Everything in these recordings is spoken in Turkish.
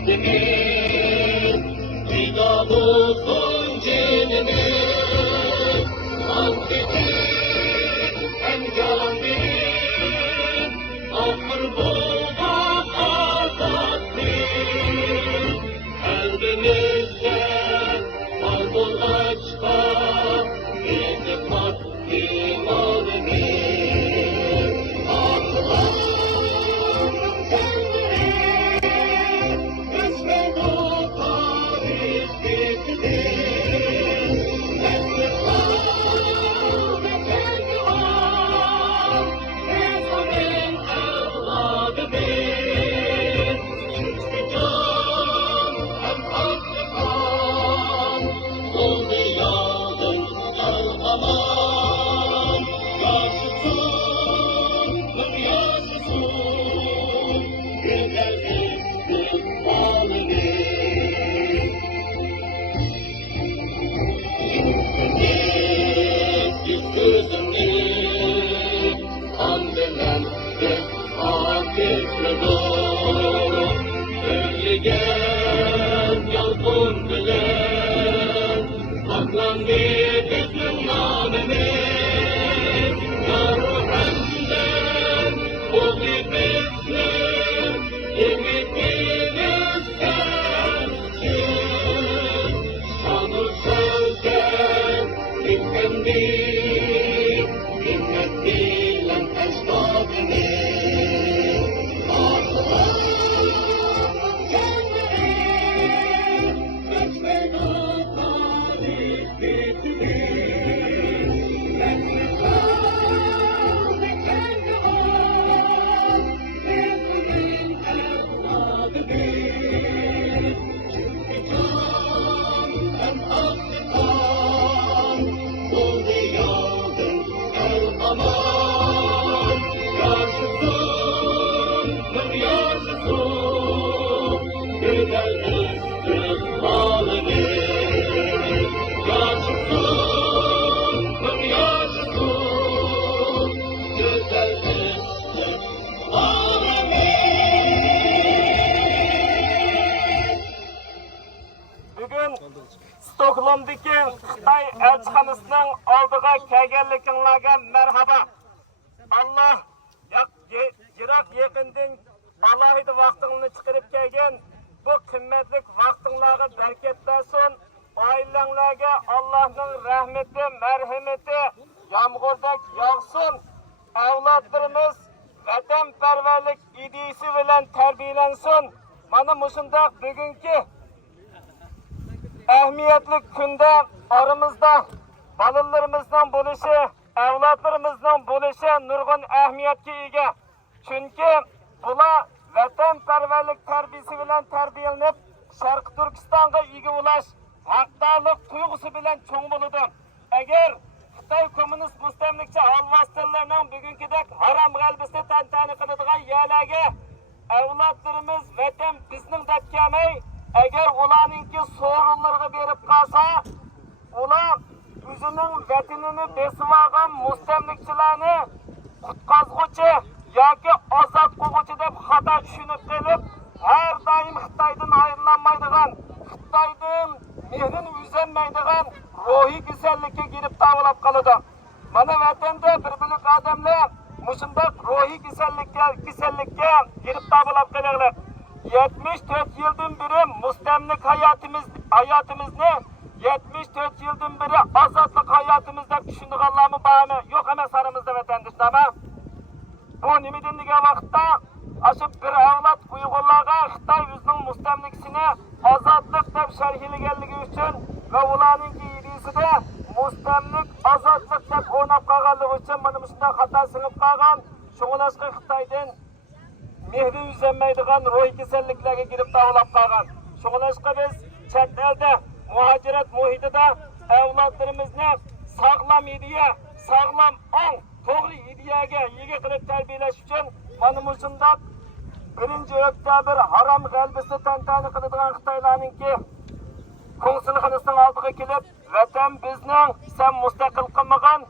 Rabbimiz, Fidanımızın cenimiz, Hasretin hem can verir, ahır bulduk azattir. Kalbimizde balbul açta, bizi takdim alınır. Allah'ım sendire, esmed o tarih bittir. Esmed ve kendi var, Resulün evladımız. Çünkü can hem haklı kan, oldu yağdın aman. Yaşasın, yaşasın, güzel istikbalimiz. Yüksüz gözümüz, kan bilen bir ateşle dolu. Söyleyen yalkın bilen, saklandı bizim namimiz. Ya Ruhemden, bu bizim ümitimiz sensin. Şanı sözden yüklendik, minnet bilen ecdadimiz. Allah'ım sendire, esmed o tarih bittir. Esmed ve kendi var, Resulün evladımız. Çünkü can hem haklı kan, oldu yağdın aman. Yaşasın, yaşasın, güzel istikbalimiz. Yaşasın, yaşasın, güzel istikbalimiz. Bugün Stokholm'daki Xitay elçixanasının aldığa kelganliginglarga merhaba. Allah yirak yaqindan alohida vaqtingni chiqarib kelgan bu qimmatli vaqtinglarga barkat bersin. Oilanglarga Allohning rahmati, marhamati yomg'irdak yog'sin. Avlodlarimiz vatanparvarlik ideyasi bilan tarbiyalansin. Mana mushundaq bugungi ehemmiyetli kunda aramızda balalarımızdan buluşu, evlatlarımızdan buluşu nurgun ehemmiyetki ega. Çünkü bula vatanperverlik terbiyesi bilen terbiyelenip Şarkı Türkistan'a ega ulaş, haqqdorlik tuyg'usi bilan cho'ng bo'ladi. Agar Xitoy kommunist mustamlikcha alvastillarning bugünkidek haram g'albisini tantana qiladigan yerlarga avlodlarimiz vatan bizning deb kelmay, agar ularninki so'rinlarga berib qolsa, ular o'zining vatanini besib olgan mustamlikchilarni qutqazg'uchi yoki ozod qilg'uchi deb xato tushunib qilib, har doim Xitoydan ayrilmaydigan, Xitoydan mehrini uzolmaydigan ruhiy kasallikka girib davlab qoladi. Mana vatanda bir bilik odamlar mushundaq ruhiy kasallikka girib davlab qoladilar. 74 yıldan beri mustamlik hayatimizni 74 yıldan beri azadlık hayatımızda düşündüğünlerimi bağımı yok emas aramızda vatandaşlar. Bu nimedinliğe vakitte aşıp bir avlat Uygurlarga Xitoy o'zining mustamlikasini azadlık deb sharhlaganligi uchun va ularning ideyasida mustamlik azadlık deb o'ynab qolganligi uchun mana shunday xato singib qolgan. Shuningdek Xitoydan mehri uzanmaydigan ruhiy kasalliklarga girib davlab qolgan. Shuningdek biz chet elda muhojirat muhitida avlodlarimizni sog'lom ideya, sog'lom ong, to'g'ri ideyaga ega qilib tarbiyalash uchun mana shunday 1 oktyabr harom g'albisi tantana qiladigan Xitoylarningki konsulxonasining oldiga kelib, vatan bizning, sen mustaqil qilmagan,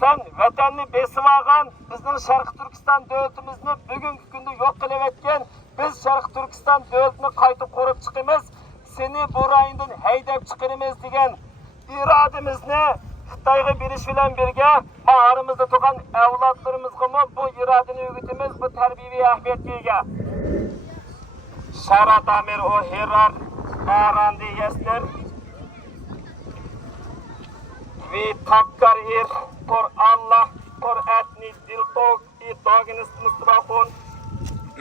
sen vatanni besib olgan, bizning Sharq Turkiston davlatimizni bugungi kunda yo'q qilib o'tgan Biz Şarkı Türkistan devletini kayta korup çıkımız, seni bu rayından heydep çıkarımız degen irademizni Xitayga beriş bilen birge aramızda tokan evlatlarımızga bu iradeni ögütümüz, bu terbiyevi ahmiyetga ega. Şara Damir o hirar arandi yesler. Vi tackar er för alla för att ni deltog i dagens demonstration.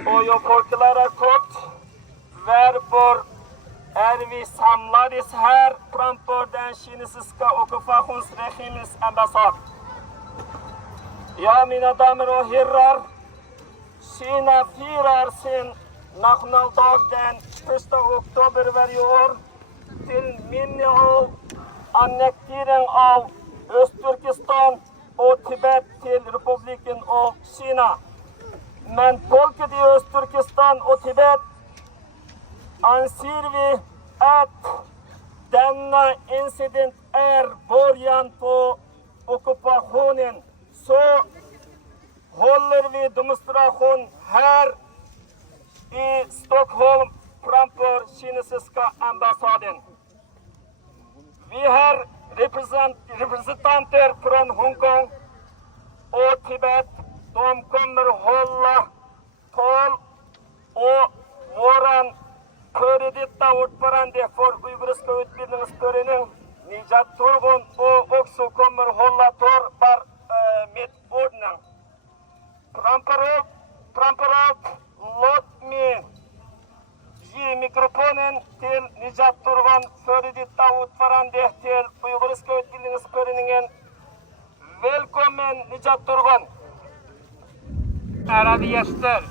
Och jag förklarar kort varför är vi samlades här framför den kinesiska ockupationsregimens ambassad. Ja, mina damer och herrar, Kina firar sin nationaldag den 1 oktober varje år till minne av annektering av Östturkestan och Tibet till republiken av Kina. Men folket i Östturkestan och Tibet anser vi att denna incident är början på ockupationen. Så håller vi demonstration här i Stockholm framför kinesiska ambassaden. Vi har representanter från Hongkong och Tibet. De kommer hålla tal och våran före detta ordförande för Uyguriska utbildningsförening Nijat Turgun och också kommer hålla tal med ordning. Framför allt låt mig ge mikrofonen till Nijat Turgun, före detta ordförande till Uyguriska utbildningsföreningen. Välkommen Nijat Turgun! Ärade gäster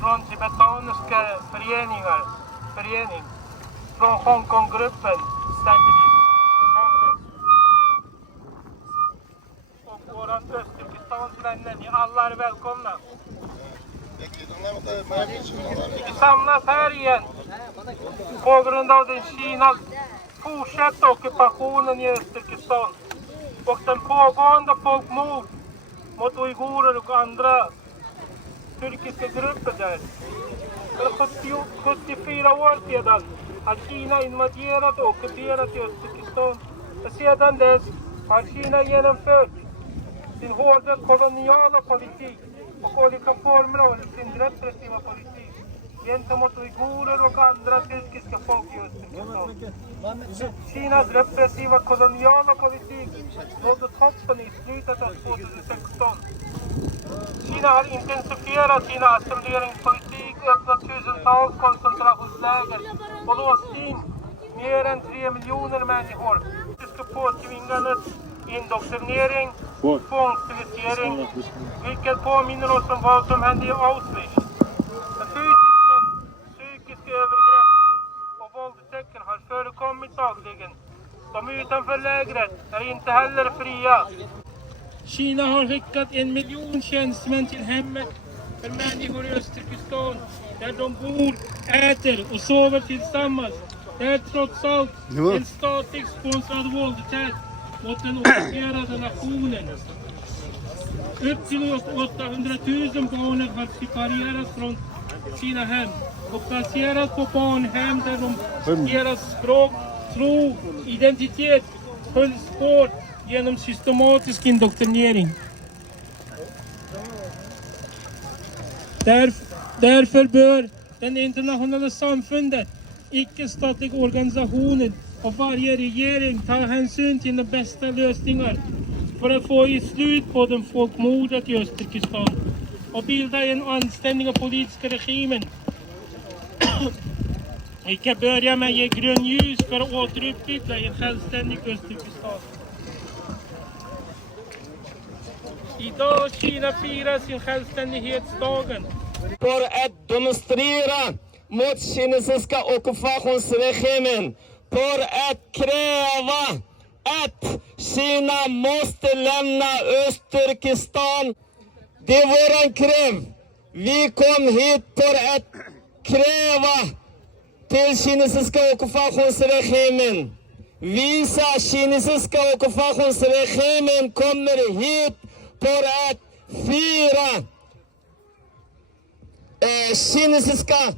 från tibetanska förening, från Hongkonggruppen, och våran Östturkestans vänner, ni alla är välkomna. Vi samlas här igen på grund av den Kinas fortsatta ockupationen i Östturkestan och den pågående folkmord mot uigurer och andra turkiska grupper där. För 74 år sedan har Kina invaderat och ockuperat Östturkestan. Och sedan dess har Kina genomfört sin hårda koloniala politik och olika former av sin repressiva politik gentemot uigurer och andra turkiska folk i Östturkestan. Kinas repressiva koloniala politik nådde toppen i slutet av 2016. Kina har intensifierat sin assimileringspolitik, öppnat tusentals koncentrationsläger och låst in mer än 3 miljoner människor. Påtvingandet, indoktrinering, tvångssterilisering, vilket påminner oss om vad som hände i Auschwitz. Fysiska, psykiska övergrepp och våldtäkter har förekommit dagligen. De utanför lägret är inte heller fria. Kina har skickat 1 miljon tjänstemän till hemmet för människor i Östturkestan där de bor, äter och sover tillsammans. Det är trots allt en statligt sponsrad våldtäkt mot den ockuperade nationen. Upp till 800 000 barn har separerats från sina hem och placerats på barnhem där deras språk, tro, identitet hölls bort genom systematisk indoktrinering. Därför bör den internationella samfundet, icke-statliga organisationer och varje regering ta hänsyn till de bästa lösningar för att få ett slut på den folkmordet i Östturkestan och bilda en anständig politisk regimen. Vi kan börja med att ge grönljus för att återuppbygga en självständig Östturkestan. Idag Kina firar sin självständighetsdagen. För att demonstrera mot kinesiska ockupationsregimen, för att kräva att Kina måste lämna Östturkestan. Det är våran krav. Vi kom hit för att kräva till kinesiska ockupationsregimen. Visa kinesiska ockupationsregimen kommer hit för att fira Kinesiska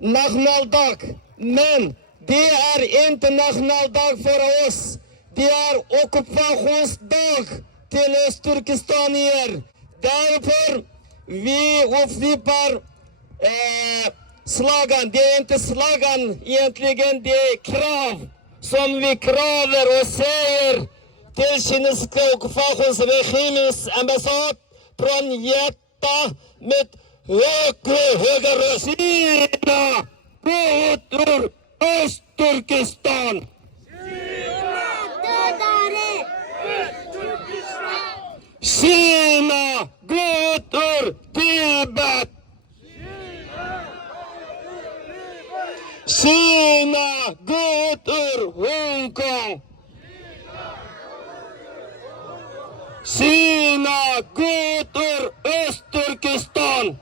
nationaldag, men det är inte nationaldag för oss. Det är ockupationsdag till östturkestanier. Därför vi upprepar slagan. Det är inte slagan egentligen, det är krav som vi kräver och säger till kinesiska ockupationsregimens ambassad från hjärta med höga röst. Kina, gå ut ur Östturkestan! Kina, gå ut ur Tibet! Kina, gå ut ur Hongkong! Kina, gå ut ur Östturkestan!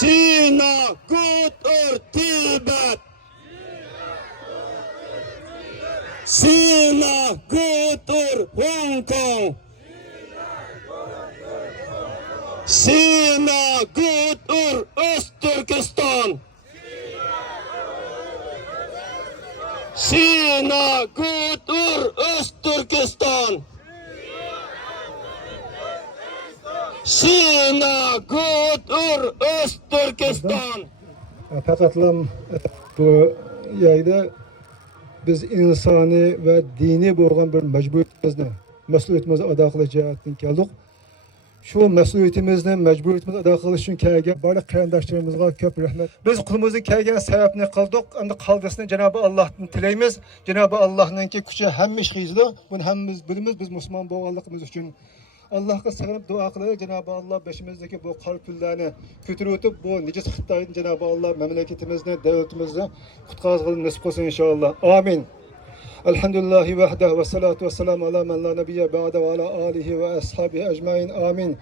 Kina, gå ut ur Tibet! Kina, gå ut ur Hongkong! Kina, gå ut ur Östturkestan! Kina, gå ut ur Östturkestan! Kina, gå ut ur Östturkestan! Faqatlam bu yerda biz insoniy va diniy bo'lgan bir mas'uliyatimizni ado qilish jihatdan keldik. Shu mas'uliyatimizni, majburiyatimizni ado qilish uchun kelgan barcha qarindoshlarimizga ko'p rahmat. Biz qo'limizdan kelgan sababni qildik. Endi qolgasini Janobi Allohdan tilaymiz. Janobi Allohninki kuchi hamma ishga yetadi. Buni hammamiz bilamiz. Biz musulmon bo'lganligimiz uchun Allah'a sığınıp dua kılıyor. Cenab-ı Allah başımızdaki bu kar küllerini götürüp ötüp bu nice Xitay'ın Cenab-ı Allah memleketimizde, devletimizde kutkazgılını nasip olsun inşallah. Amin. Elhamdülillahi vahdehu ve salatu ve selamu ala men la nebiyye ba'de ve ala alihi ve ashabihi ecmain. Amin.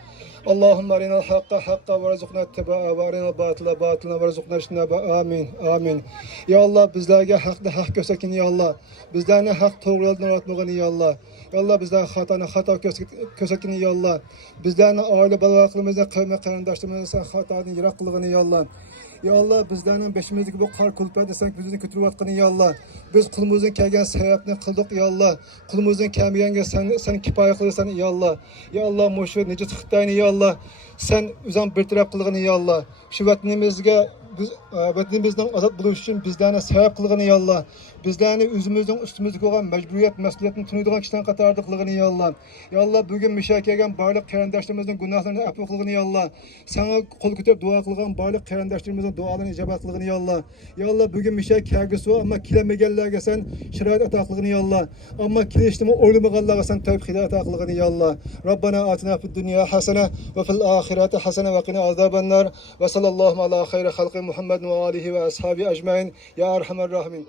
Allahümme arinal hakka hakka ve rızıkna ittiba'a ve arinal batıla batıla ve rızıkna iştinaba. Amin. Amin. Ya Allah bizlerge hakda hak gösterkin ya Allah. Bizlerine hak doğru yoldan öğretmeğin ya Allah. Ya Allah bizler hata gösterkin ya Allah. Bizlerine aile balaklığımızda kavme karandaşlarımızda hatadan yirak kılığını ya Allah. Ya Allah bizlerinin beşimizdeki bu kar kulüpü desek bizini götürüp atqını ya Allah. Biz kulumuzun kelgen sebepini kıldık ya Allah. Kulumuzun kelmeyenge sen kipaya kılırsan ya Allah. Ya Allah muşu nice tıktayını ya Allah. Sen uzan bir taraf kılığını ya Allah. Şu vatanimizden azat buluş için bizlerine sebep kılığını ya Allah. Bizlerine özümüzden üstümüzdeki olan mecburiyet, mesuliyetini tunuyduğun kişiden katardı kılığını ya Allah. Ya Allah bugün müşakelegen barlık karandaşlarımızın günahlarını affı kılığını ya Allah. Sana kol götürüp dua kılığın barlık karandaşlarımızın dualarını icabet kılığını ya Allah. Ya Allah bugün müşakelgesi o ama kilemegenlerge sen şirayet ata kılığını ya Allah. Ama kileştimi oylamaganlarga sen tevb hidayet ata kılığını ya Allah. Rabbana atina fid dünya hasene ve fil ahireti hasene ve qina azabennar ve sallallahu ala hayri halqi Muhammed ve alihi ve ashabi ecmain ya erhamer rahimin.